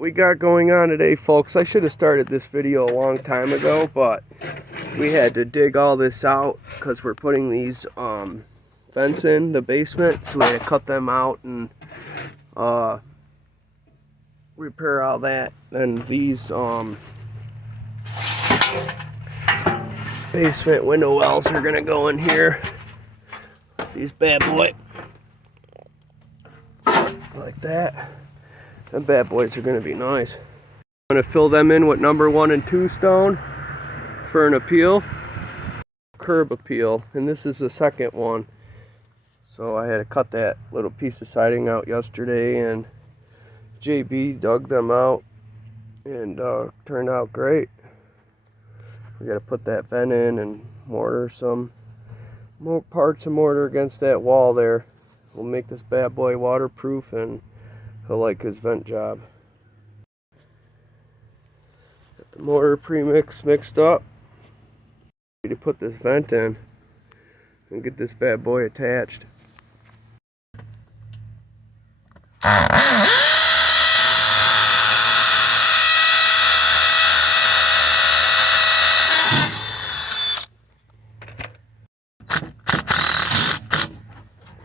We got going on today, folks. I should have started this video a long time ago, but we had to dig all this out because we're putting these vents in the basement, so we had to cut them out and repair all that. Then these basement window wells are gonna go in here. These bad boy like that. Them bad boys are gonna be nice. I'm gonna fill them in with number 1 and 2 stone for an appeal, curb appeal, and this is the second one. So I had to cut that little piece of siding out yesterday, and JB dug them out and turned out great. We got to put that vent in and mortar some more parts of mortar against that wall there. We'll make this bad boy waterproof, and he'll like his vent job. Got the mortar premix mixed up. Ready to put this vent in and get this bad boy attached.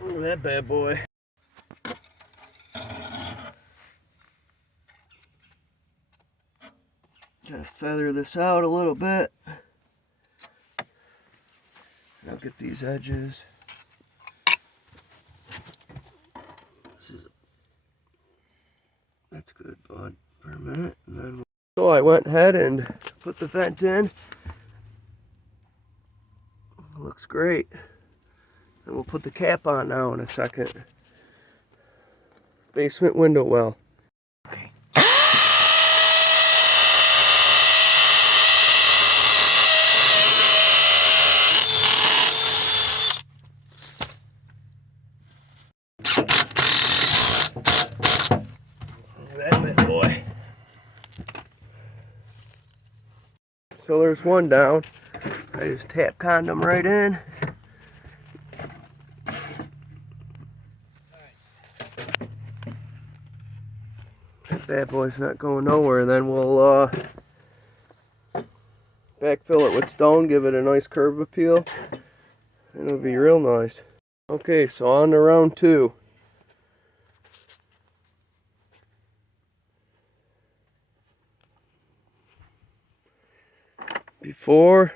Look at that bad boy. Gotta feather this out a little bit. I'll get these edges. That's good, bud, for a minute. And then so I went ahead and put the vent in. Looks great. And we'll put the cap on now in a second. Basement window well. Okay. Boy. So there's one down. I just tap condom right in. That bad boy's not going nowhere. Then we'll backfill it with stone, give it a nice curb appeal, and it'll be real nice. Okay, so on to round 2. Before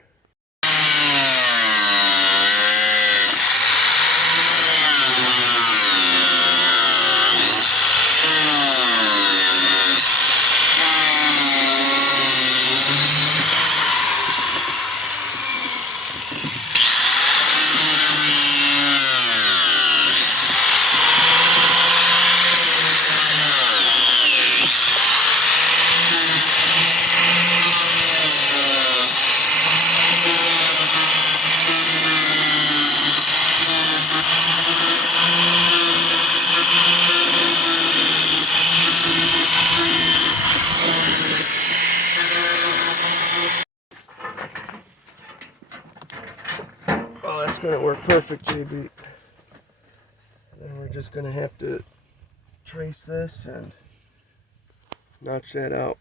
going to work perfect, JB. Then we're just going to have to trace this and notch that out.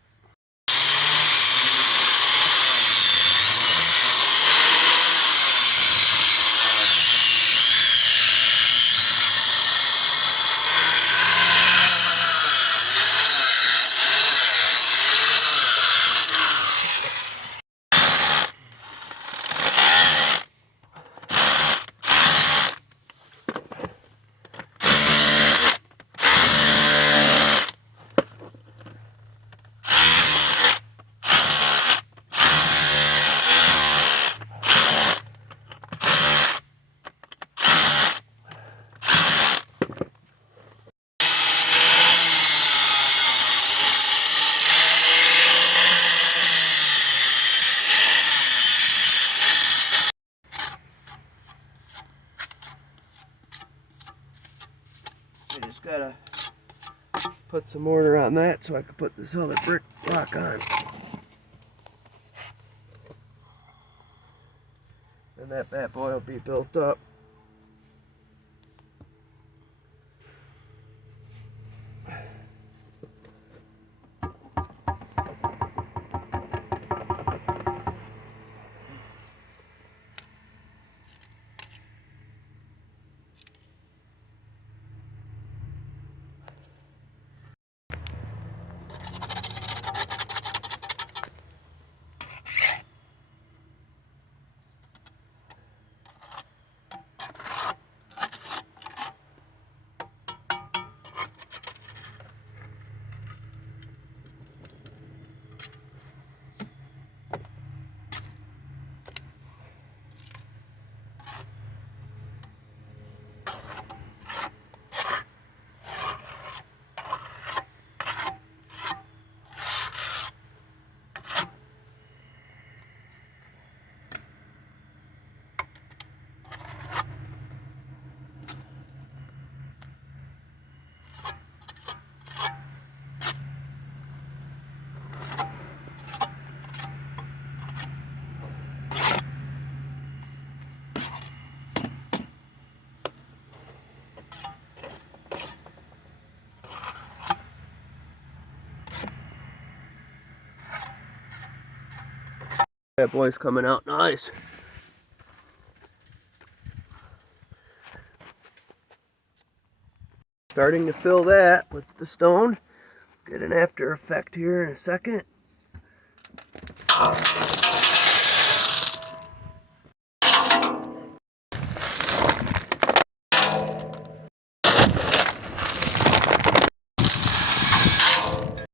I just gotta put some mortar on that so I can put this other brick block on. And that bad boy will be built up. That boy's coming out nice. Starting to fill that with the stone. Get an after effect here in a second.